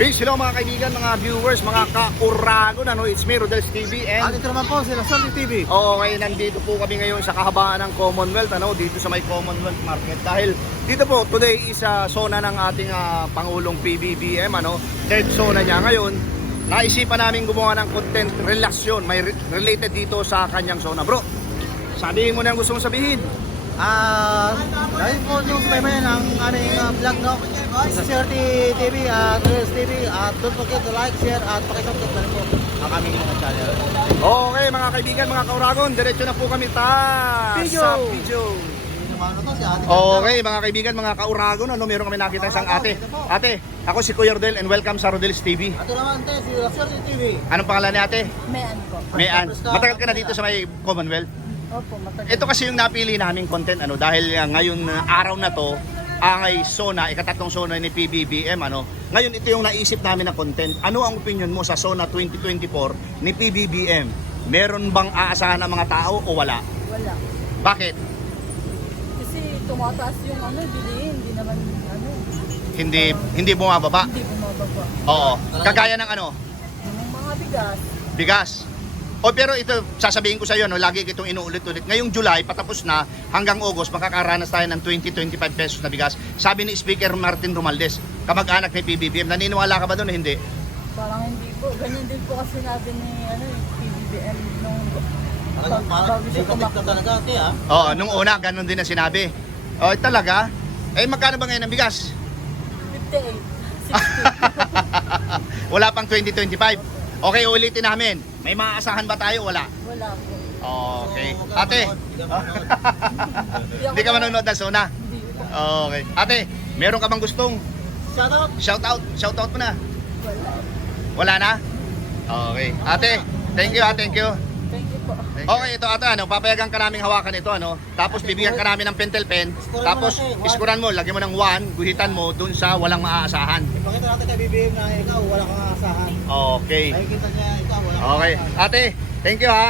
Peace, hello mga kaibigan, mga viewers, mga kauragon, ano, it's me, Rodels TV, At and ito naman po, sila Solid TV. okay, nandito po kami ngayon sa kahabaan ng Commonwealth, ano, dito sa may Commonwealth Market. Dahil dito po, today is ah, zona ng ating ah, Pangulong PBBM, ano, third zona niya ngayon. Naisipan namin gumawa ng content relasyon, may re- related dito sa kanyang zona. Bro, sabihin mo na ang gusto mong sabihin. Ah, dahil po yung payment ng aming uh, vlog no sa CRT TV at Reels TV at don't forget to like, share at pakicomment na rin po ang aming mga channel. Okay mga kaibigan, mga kauragon, diretso na po kami ta Video! sa video. Ano Ate Okay, mga kaibigan, mga kauragon, ano, meron kami nakita isang ate. Ate, ako si Kuya Rodel and welcome sa Rodel's TV. At ito naman te, si CRT TV. Anong pangalan ni ate? Mayan po. Mayan. Matagal ka na dito sa may Commonwealth. Opo, matagal. Ito kasi yung napili naming content ano dahil uh, ngayon uh, araw na to ang ay zona, ikatatlong zona ni PBBM ano. Ngayon ito yung naisip namin na content. Ano ang opinion mo sa zona 2024 ni PBBM? Meron bang aasahan ng mga tao o wala? Wala. Bakit? Kasi tumataas yung ano, bilihin. Hindi naman, ano, Hindi hindi bumababa. hindi bumababa. Oo. Kagaya ng ano, Yung mga bigas, bigas. O pero ito, sasabihin ko sa iyo, no, lagi kitong inuulit-ulit. Ngayong July, patapos na, hanggang August, makakaranas tayo ng 20-25 pesos na bigas. Sabi ni Speaker Martin Romaldes, kamag-anak ni PBBM, naniniwala ka ba doon o hindi? parang hindi po. Ganyan din po kasi sinabi ni, ano, yung PBBM nung Parang parang negative ka talaga ate ah. Oo, nung una, ganun din ang sinabi. O, talaga? Eh, magkano ba ngayon ang bigas? 58. 60. Wala pang 2025. Okay, ulitin namin. May maaasahan ba tayo? Wala. Wala po. Okay. So, Ate, Hindi ka manonood ng zona? Hindi. Okay. Ate, meron ka bang gustong Shout out. shout out? Shout out mo na. Wala. Wala na? Okay. Ate, thank you, ah, thank you. Okay, ito ate, ano, papayagan ka naming hawakan ito, ano. Tapos bibigyan ka namin ng pentel pen. Mo Tapos natin, one. iskuran mo, lagyan mo ng 1, guhitan mo dun sa walang maaasahan. Ipakita natin kay BBM na ikaw wala kang aasahan. Okay. Nakikita niya ikaw wala kang Okay. aasahan. Ate, thank you ha.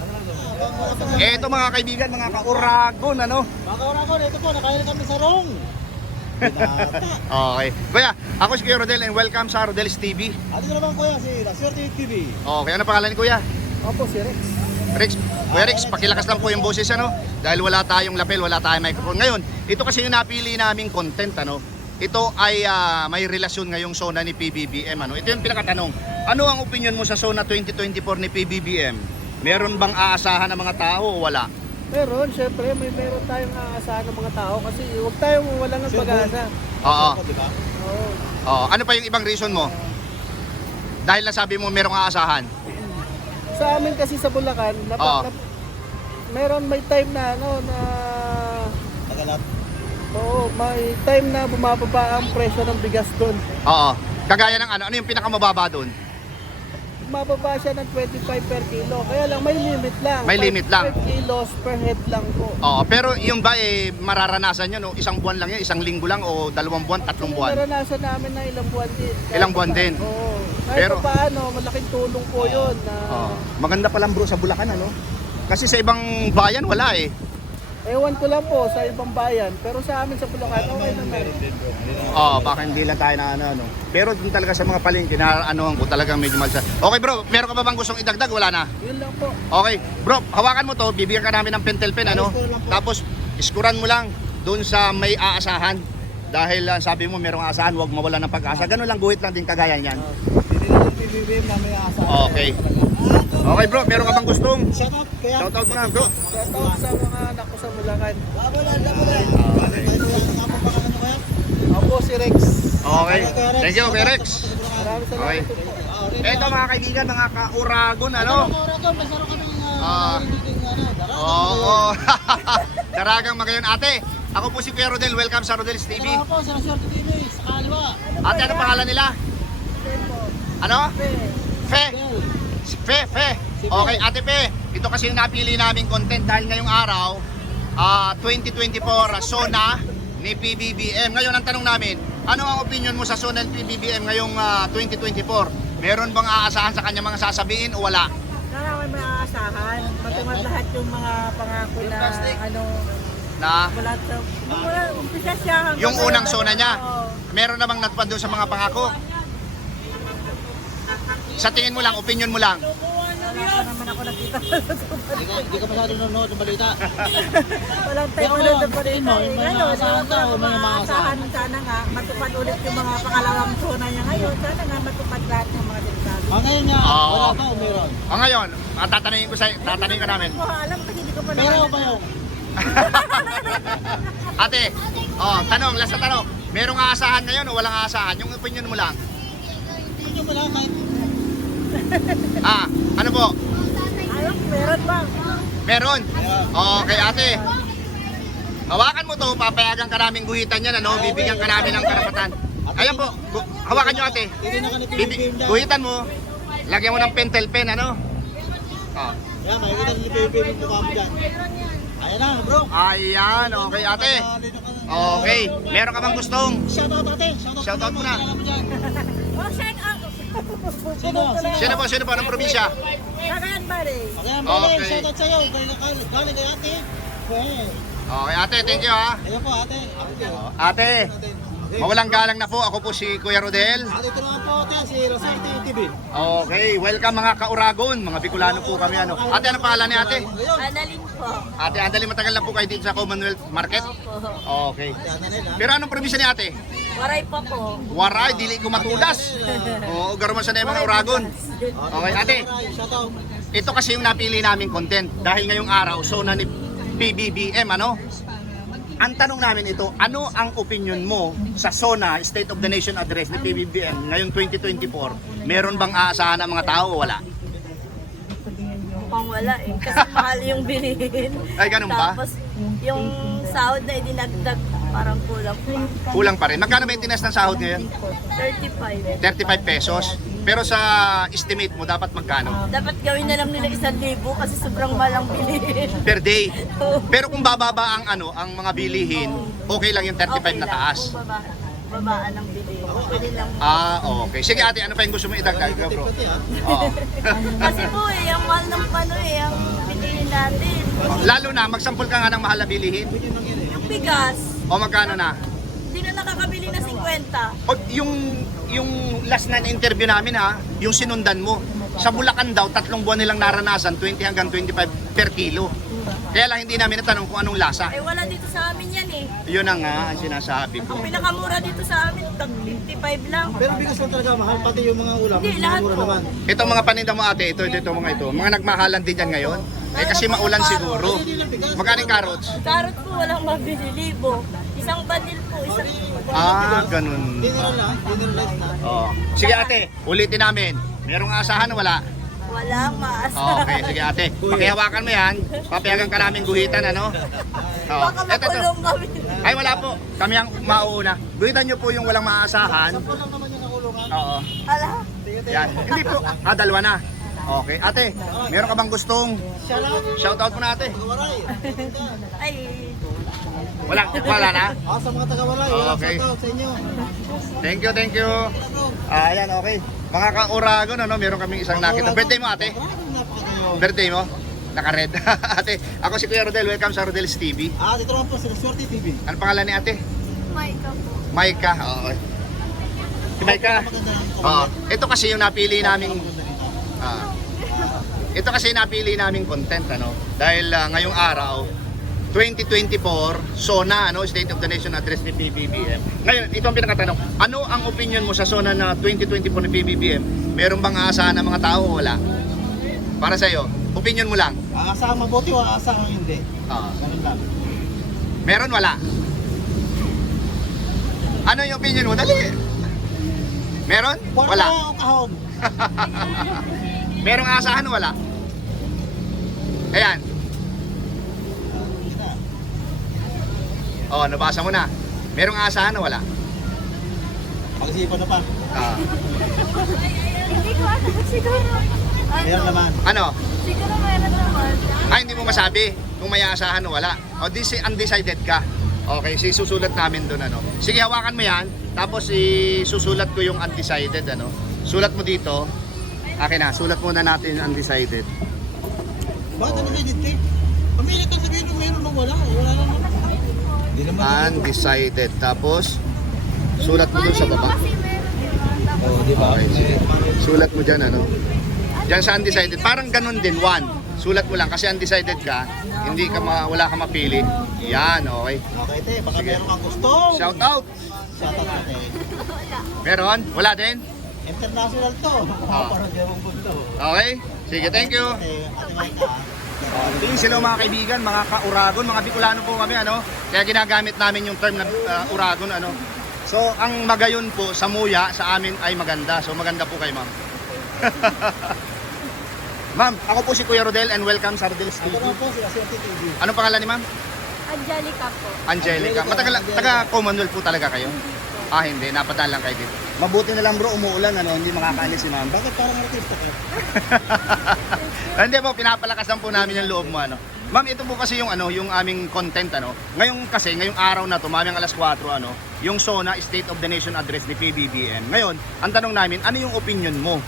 Ano? Eh, ito mga kaibigan, mga kauragon, ano. Mga kauragon, ito po, nakahilig kami sa rong. Okay. Kuya, ako si Kuya Rodel and welcome sa Rodel's TV. At ito naman kuya, si La Suerte TV. Okay, ano pangalan ni Kuya? Opo, si Rex. Rex, Kuya Rex, pakilakas lang po yung boses ano dahil wala tayong lapel, wala tayong microphone. Ngayon, ito kasi yung napili naming content ano. Ito ay ah, may relasyon ngayong zona ni PBBM ano. Ito yung pinakatanong. Ano ang opinion mo sa zona 2024 ni PBBM? Meron bang aasahan ng mga tao o wala? Meron, syempre may meron tayong aasahan ng mga tao kasi huwag tayong wala ng pag-asa. Oo. Oo. Oo. Ano pa yung ibang reason mo? Dahil nasabi mo merong aasahan. Sa amin kasi sa Bulacan, napa, Oo. nap- meron may time na ano na Nagalat. oo, may time na bumababa ang presyo ng bigas doon. Oo. Kagaya ng ano, ano yung pinakamababa doon? Bumababa siya ng 25 per kilo. Kaya lang may limit lang. May limit lang. 5 kilos per head lang po. Oo, pero yung ba eh mararanasan nyo no? Isang buwan lang yan, isang linggo lang o dalawang buwan, tatlong buwan? Naranasan namin na ilang buwan din. Kahit Ilang buwan pa- din? Oo. Kahit Pero- pa paano, malaking tulong po yun. Na, Oo. Maganda pa lang bro sa Bulacan ano? Kasi sa ibang bayan wala eh. Ewan ko lang po sa ibang bayan. Pero sa amin sa Bulacan, okay naman. Oo, baka hindi lang tayo na ano ano. Pero dun talaga sa mga palengke na ano ko talagang medyo malsa. Okay bro, meron ka ba bang gustong idagdag? Wala na. Yun lang po. Okay, bro, hawakan mo to, bibigyan ka namin ng pentel pen ano. Tapos iskuran mo lang doon sa may aasahan. Dahil ah, sabi mo merong aasahan, huwag mawala ng pag-asa. Ganun lang guhit lang din kagaya niyan. Aasahan. Okay. Okay bro, meron ka bang gustong? Shout out kaya. Shout out mo na bro. Shout out sa mga Bulacan. Labulan, labulan. Okay. Ako si Rex. Okay. Thank you, Kuya Rex. Okay. Ito mga kaibigan, mga kauragon, ano? Mga kauragon, may saro kaming Ah. ah, ano, daragan. Oo. Daragang magayon ate. Ako po si Kuya Rodel. Welcome sa Rodel's TV. Ito po, sa Suerte TV, sa kaliwa. Ate, ano pangalan nila? Ano? Fe. Si Fe, Fe. Okay, Ate Fe. Ito kasi yung napili naming content dahil ngayong araw, ah 2024 Sona ni PBBM. Ngayon ang tanong namin, ano ang opinion mo sa Sona ni PBBM ngayong ah, 2024? Meron bang aasahan sa kanya mga sasabihin o wala? Kaya may maaasahan. Matungad lahat yung mga pangako na ano Na Wala sa... Wala, umpisa siya yung unang zona niya. Meron namang natupad doon sa mga pangako. Sa tingin mo lang, opinion mo lang. Wala pa naman ako nakita. Hindi ka, hindi ka masyado nanonood ng balita. Walang Yung ulit ano, ng balita. eh. mga Ngayon, asahan daw, yung mga asahan. sana nga, matupad ulit yung mga pangalawang zona niya ngayon. Sana nga matupad lahat ng mga detalye. Ah, ngayon nga, Oo. wala pa o meron? O ngayon, ah, tatanungin ko sa tatanungin ka namin. Hindi ko alam kasi hindi ko pa Pero naman- ba yung? Ate, oh, tanong, last na tanong. Merong aasahan ngayon o walang aasahan? Yung opinion mo lang. Hindi mo lang kahit Ah, ano po? Ayun, meron ba? Meron. Okay, ate. Hawakan mo to, papayagan ka namin guhitan yan, ano? Bibigyan ka namin ng karapatan. Ayan po, gu- hawakan nyo ate. na na Bibi, guhitan mo. Lagyan mo ng pentel pen, ano? Oh. Yan, makikita nyo yung baby mo kamo dyan. Ayan na, bro. Ayan, okay ate. Okay, meron ka bang gustong? Shout out ate. Shout out, Shout out muna. Kilala mo dyan. Oh, shout out! Sino? Sino po, sino po, ng probinsya? Kagayan ba rin? Okay, Mali, Okay. shout out sa'yo. Galing ka- galing kay ate. Pwede. Okay ate, thank you ha. Ayan po ate. Ate. Mawalang galang na po. Ako po si Kuya Rodel. Ate, ito naman po ate. Si Rosarte TV. Okay, welcome mga kauragon, mga Bicolano po kami ano. Ate, ano pangalan ni ate? Annalyn. Ate, andali matagal na po kayo dito sa Commonwealth Market. Opo. Okay. Pero anong probinsya ni ate? Waray pa po. Waray, dili ko matudas. Oo, garuman sa mga uragon. Okay, ate. Ito kasi yung napili naming content. Dahil ngayong araw, so na ni PBBM, ano? Ang tanong namin ito, ano ang opinion mo sa SONA State of the Nation Address ni PBBM ngayong 2024? Meron bang aasahan ang mga tao o wala? Wala eh. Kasi mahal yung bilihin. Ay, ganun ba? Tapos yung sahod na idinagdag parang kulang pa. Kulang pa rin. Magkano ba yung tinas ng sahod ngayon? 35. 35 pesos. Pero sa estimate mo, dapat magkano? Dapat gawin na lang nila isang libo kasi sobrang mahal ang bilihin. Per day. Pero kung bababa ang ano, ang mga bilihin, okay lang yung 35 Okay na lang taas. Kung baba, babaan ang bilihin. Pwede lang. Ah, okay. Sige ate, ano pa yung gusto mo idagdag? Go, bro. Ha. Oo. Kasi po eh, ang mahal ng pano eh, ang bilihin natin. Lalo na, magsampol ka nga ng mahal na bilihin. Yung bigas, O magkano na? hindi na nakakabili na 50. O, yung, yung last na interview namin ha, yung sinundan mo. Sa Bulacan daw, tatlong buwan nilang naranasan, 20 hanggang 25 per kilo. Kaya lang hindi namin natanong kung anong lasa. Eh wala dito sa amin yan eh. Yun na nga ang sinasabi ko. Ang pinakamura dito sa amin, tag 55 lang. Pero bigas lang talaga mahal. Pati yung mga ulam. Hindi, lahat mura po. naman. Itong mga paninda mo ate, ito, ito, ito, mga ito. Mga nagmahalan din yan ngayon. Eh kasi maulan siguro. Magkano yung carrots? Carrot po walang mabili, libo. Isang bandil po, isang... Ah, ganun. Dinner lang. Dinner lang. Oh. Sige ate, ulitin namin. Merong asahan o wala? Wala, maas. Okay, sige ate. Pakihawakan mo yan. Papayagan ka namin guhitan, ano? Oh. Baka Eto, to. makulong kami. Ay, wala po. Kami ang mauuna. Guhitan nyo po yung walang maasahan. Sampo lang naman yung nakulungan. Oo. Ala, Yan. Hindi po. Ah, dalawa na. Okay. Ate, meron ka bang gustong Shout out. shoutout mo na ate? Ay, Wala. Wala na? Ah, sa mga tagawaray. Walang Okay. shout out sa inyo. Thank you, thank you. Ah, yan, okay. Mga ka-Uragon, ano, meron kaming isang nakita. Birthday mo, ate? Birthday mo? Naka-red. ate, ako si Kuya Rodel. Welcome sa Rodel's TV. Ah, dito naman po sa Swerte TV. Ano pangalan ni ate? Maika po. Maika. Oo. Si Maika. Oo. Ito kasi yung napili naming ah, ito kasi napili naming content ano dahil ah, ngayong araw 2024 SONA ano State of the Nation Address ni PBBM. Ngayon, ito ang pinakatanong. Ano ang opinion mo sa SONA na 2024 ni PBBM? Meron bang aasahan ng mga tao o wala? Para sa iyo, opinion mo lang. Aasang mabuti o aasang hindi. Ah. Ganun lang. meron wala? Ano yung opinion mo? Dali. Meron? Wala. Wala. o kahon. Merong aasahan o wala? Ayan. Oh, nabasa mo na. Merong aasahan o wala? Pag-isipan na pa. Ah. Hindi ko alam. Siguro, Meron ano, naman. ano? siguro meron naman. Ay, hindi mo masabi kung may aasahan o wala. O, di si undecided ka. Okay, si susulat namin doon ano. Sige, hawakan mo 'yan. Tapos isusulat ko yung undecided ano. Sulat mo dito. Akin na, sulat muna natin yung undecided. Bakit ano kayo dito? Pamili ka sabihin mo meron o wala. Wala naman. Undecided. Tapos, sulat mo dun sa baba. Oh, di ba? Okay, sige. Sulat mo dyan, ano? Dyan sa undecided. Parang ganun din, one. Sulat mo lang kasi undecided ka, hindi ka ma, wala ka mapili. Yan, okay. Okay, te. Baka Sige. meron kang gusto. Shout out. Shout out natin. Meron? Wala din? International to. Ah. Parang gawang gusto. Okay. Sige, thank you. Ate, ate Maika. Peace, hello mga kaibigan, mga ka-uragon, mga Bicolano po kami, ano? Kaya ginagamit namin yung term na uh, uragon, ano? So, ang magayon po sa muya, sa amin ay maganda. So, maganda po kay ma'am. ma'am, ako po si Kuya Rodel and welcome sa Rodel's TV. naman po si Asante TV. Anong pangalan ni ma'am? Angelica po. Angelica. Matagal, taga Commonwealth po talaga kayo? Ah, hindi. Napadaan lang kayo dito. Mabuti na lang bro, umuulan, ano? Hindi makakaalis si ma'am. Bakit parang artista ka? Hindi po, pinapalakasan po namin yung loob mo ano. Ma'am, ito po kasi yung ano, yung aming content ano. Ngayon kasi, ngayong araw na to, mamayang alas 4 ano, yung SONA State of the Nation Address ni PBBM. Ngayon, ang tanong namin, ano yung opinion mo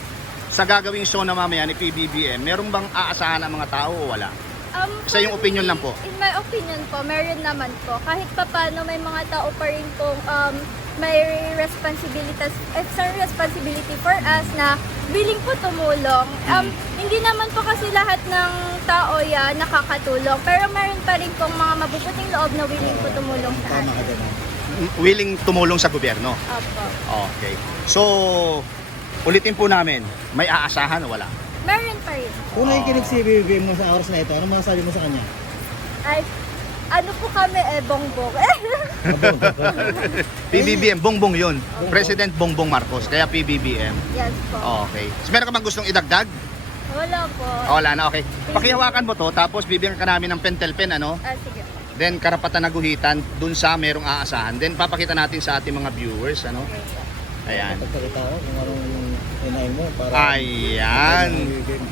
sa gagawing SONA mamaya ni PBBM? Meron bang aasahan ang mga tao o wala? Um, Sa yung opinion me, lang po. In my opinion po, meron naman po. Kahit pa paano may mga tao pa rin po um, may responsibilities, extra responsibility for us na willing po tumulong. Um, hindi naman po kasi lahat ng tao ya nakakatulong. Pero meron pa rin pong mga mabubuting loob na willing po tumulong sa Tama ka atin. dyan. Willing tumulong sa gobyerno. Opo. Okay. So, ulitin po namin, may aasahan o wala? Meron pa rin. Kung nakikinig si BBM mo sa oras na ito, ano masasabi mo sa kanya? Ay, ano po kami eh, bongbong. PBBM, Bongbong yun. President Bongbong Marcos, kaya PBBM. yes po. Okay. So, meron ka bang gustong idagdag? Wala po. Oh, wala na, okay. Pakihawakan mo to, tapos bibigyan ka namin ng pentel pen, ano? Ah, sige po. Then, karapatan na guhitan dun sa merong aasahan. Then, papakita natin sa ating mga viewers, ano? Ayan. Pagsalita ko kung anong inain mo. Para Ayan.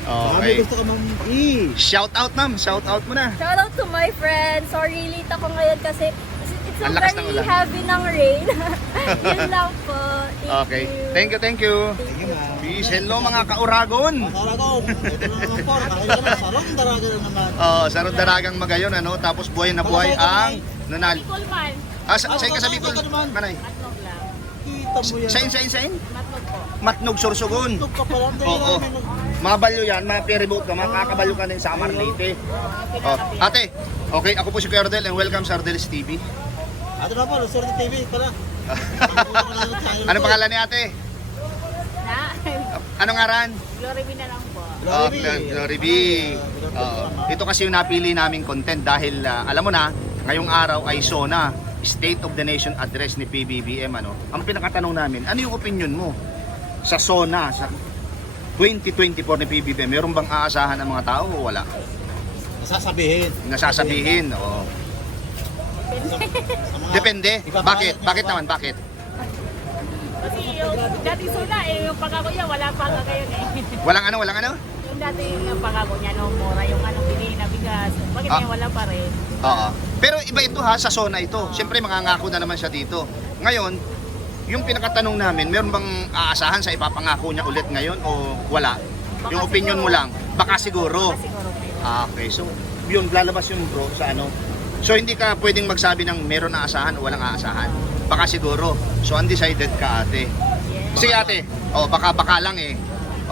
Sabi Okay. gusto ka mang i. Shout out, ma'am. Shout out mo na. Shout out to my friends. Sorry late ako ngayon kasi it's so Ang lakas ng very ulan. heavy ng rain. Yun lang po. Thank Okay. you. Thank you, thank you. Thank you, ma'am. Peace. Hello, mga kauragon. Masaragong. Ito na naman po. Nakakita na. Sarong daraga na naman. Oh, sa Daragang Magayon, ano? Tapos buhay na buhay ang nanal. Kulman. Ah, sa, sa ka sabi ko, manay. Matnog lang. Kita mo yan. Sain, sain, sain? Matnog po. Matnog sursugon. Tuk ka pala. Oo. Mabalyo yan, mga ferryboat ka, makakabalyo ka din sa Amarnite. Oh, ate, okay, ako po si Kuya Rodel and welcome sa Rodel's TV. Ato na po. Luzon TV pala. Ano pangalan ni ate? Na? Anong ngaran? Glory be na lang po. Oh, Gl- Glory B. Oo. ito kasi yung napili naming content dahil ah, alam mo na, ngayong araw ay SONA, State of the Nation Address ni PBBM. Ano? Ang pinakatanong namin, ano yung opinion mo sa SONA, sa 2024 ni PBBM? Meron bang aasahan ng mga tao o wala? Sasabihin. Nasasabihin? Oo. Depende. Bakit? Bakit naman? Bakit? Kasi yung dati suna eh, yung pangako niya wala pa hanggang ngayon eh. Walang ano, walang ano? yung dati yung pangako niya no, mura yung ano bilihin na bigas. Bakit Ah. ngayon wala pa rin? Oo. Pero iba ito ha, sa zona ito. Siyempre mangangako na naman siya dito. Ngayon, yung pinakatanong namin, meron bang aasahan sa ipapangako niya ulit ngayon o wala? Baka yung opinion mo siguro. lang, baka siguro. Siguro meron. Ah, okay, so yun, lalabas yun bro sa ano. So hindi ka pwedeng magsabi ng meron na aasahan o walang aasahan. Baka siguro. So undecided ka ate. Yes. Sige ate, oh, baka baka lang eh.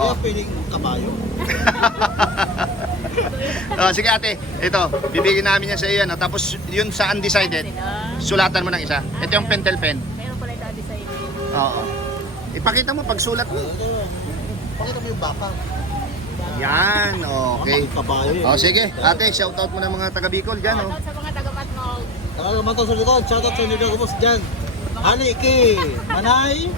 Oh. Oh. Pwedeng kabayo. oh, sige ate, ito, bibigyan namin yan sa iyo. Ano? Tapos yun sa undecided, sulatan mo ng isa. Ito yung pentel pen. Oo. Ipakita mo pag sulat mo. Pakita mo yung baka. Yan, okay. Kabayo eh. Oh, sige, ate, shoutout mo ng mga taga Bicol diyan, oh. Shoutout sa mga taga-Matnog. To sa likod. Shoutout sa inyo gumus dyan. Haliki. Manay.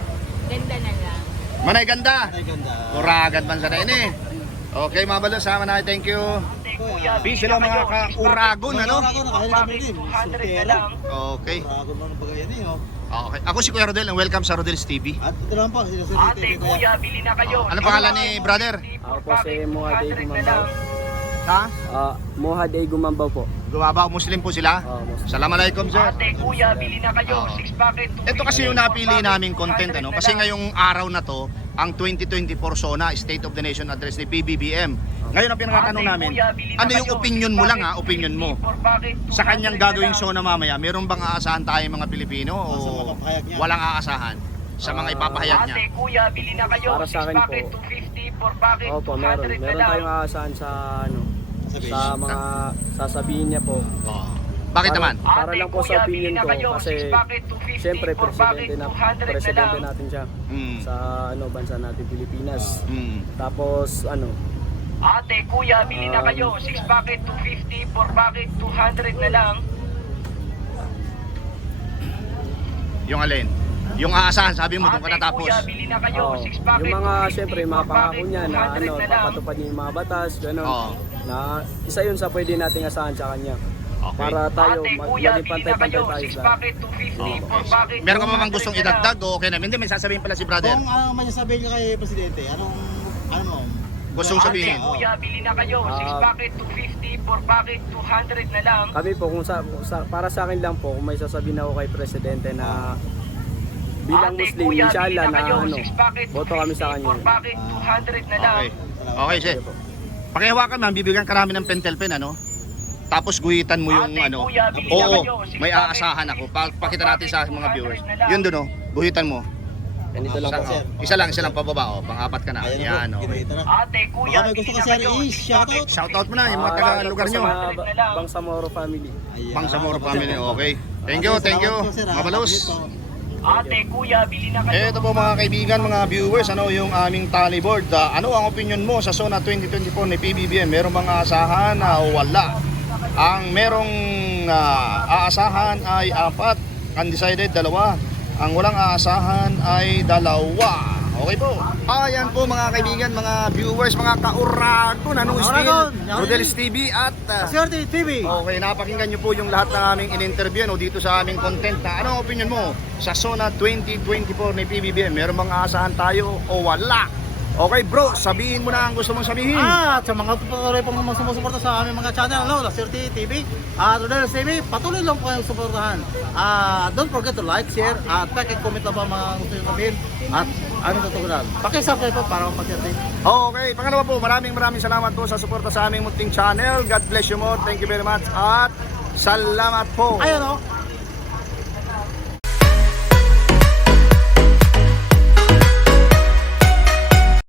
Ganda na lang. Manay ganda. Manay ganda. Uragan man sa rin eh. Okay, mga balo, sama na. Thank you. Peace hello mga ka-uragon, ano? Ako nakahila kami din. Okay. Uragon mga bagayan eh. Oh. Okay. Ako si Kuya Rodel and welcome sa Rodel's TV. At ito lang po. Sila sa TV kuya. Ano pangalan ni brother? Ako po si Muhaday Gumambaw. Ha? Ah, Muhaday Gumambaw po. Gumabaw, Muslim po sila? Ah, Muslim. Assalamualaikum sir. Ate, kuya, bili na kayo. Oo. Six packet. Ito kasi yung napili naming content ano kasi ngayong araw na to ang 2024 SONA State of the Nation Address ni PBBM. Ngayon ang pinakatanong namin, ano yung opinion mo lang ha, opinion mo? Sa kanyang gagawing SONA mamaya, meron bang aasahan tayo mga Pilipino o walang aasahan sa mga Ah, ipapahayag niya? Ate, kuya, bili na kayo. Para sa akin po. 250, four packet, Opo, meron. 200 na Meron tayong aasahan sa ano, sa mga sasabihin niya po. Oo. Bakit naman? Para Ate, lang po sa opinion ko kayo. kasi Six packet, 250, Siyempre, presidente na, 200 na presidente lang. natin siya Mm. sa ano bansa natin Pilipinas. Mm. Tapos ano, Ate, kuya, bili na Um, kayo. Six packet, 250, four packet, 200 na lang. Yung alin? Yung aasahan, sabi mo, doon ka Ate, natapos. kuya, bili na kayo. oh, Six packet, yung mga 250, siyempre mga pangako niya na 200 ano, papatupad niya yung mga batas, gano'n. Oo. Na isa yun sa pwede nating asahan sa kanya. Okay. Para tayo Ate, mag- kuya, maging bili na pantay-pantay kayo. tayo Six sa packet, 250, four packet, Meron ka pa bang 200 gustong na lang. idagdag o okay na? Hindi, may sasabihin pala si brother. Kung ano man yung sabihin niya kay Presidente, anong, ano mo? Gustong Ate, sabihin. kuya, bili na kayo. Six Ah. packet, 250, four packet, 200 na lang. Kami po kung sa, sa- para sa akin lang po kung may sasabihin ako kay presidente na bilang Ate, Muslim, kuya, inshallah na kayo. ano, packet, boto kami sa 250, kanya. four packet, 200 na lang. Okay. Okay, sir. Pakihawakan man, bibigyan ka namin ng pentel pen, ano? Tapos guhitan mo yung Ate, ano. kuya, bili Oo. Six may packet, aasahan ako. Pa- pakita natin sa mga viewers. Yun doon, oh. Guhitan mo. Ganito lang Isa, po. oh. isa lang, isa lang pababa, oh. Pang-apat ka na. Ayan Yan, po, ginita na. Ate, kuya, Baka may gusto bili ka, sir, kayo. i- Six shoutout. packet, Shoutout mo na yung mga Ah, taga-lugar nyo. sa mga Bang Samoro family. Ayan. Pang Samoro Salamat, family, sir. okay. Thank you, thank you. Salamat po, sir, ah. Mabalos. Ate, kuya, bili na kayo. Ito po mga kaibigan, mga viewers, ano yung aming tally board. Ah, ano ang opinion mo sa SONA 2024 ni PBBM? Meron bang aasahan na wala? Ang merong ah, aasahan ay apat, undecided dalawa. Ang walang aasahan ay dalawa. Okay po. Ayan po mga kaibigan, mga viewers, mga kauragon. Anong Kauragon! still? Rodelis TV at ah, Swerte TV. Okay, napakinggan nyo po yung lahat ng aming in-interview no, dito sa aming content na anong opinion mo sa SONA 2024 ni PBBM? Meron bang aasahan tayo o wala? Okay bro, sabihin mo na ang gusto mong sabihin. Ah, at sa mga patuloy pong mga sumusuporta sa aming mga channel, no, La Swerte TV, at Rodelis TV, patuloy lang po kayong suportahan. Ah, don't forget to like, share, at like and comment na ba mga gusto nyo sabihin, at ano tutugunan. Pakisubscribe po para mapag-share Okay, pangalawa po, maraming maraming salamat po sa suporta sa aming munting channel. God bless you more. Thank you very much. At salamat po. Ayun, no,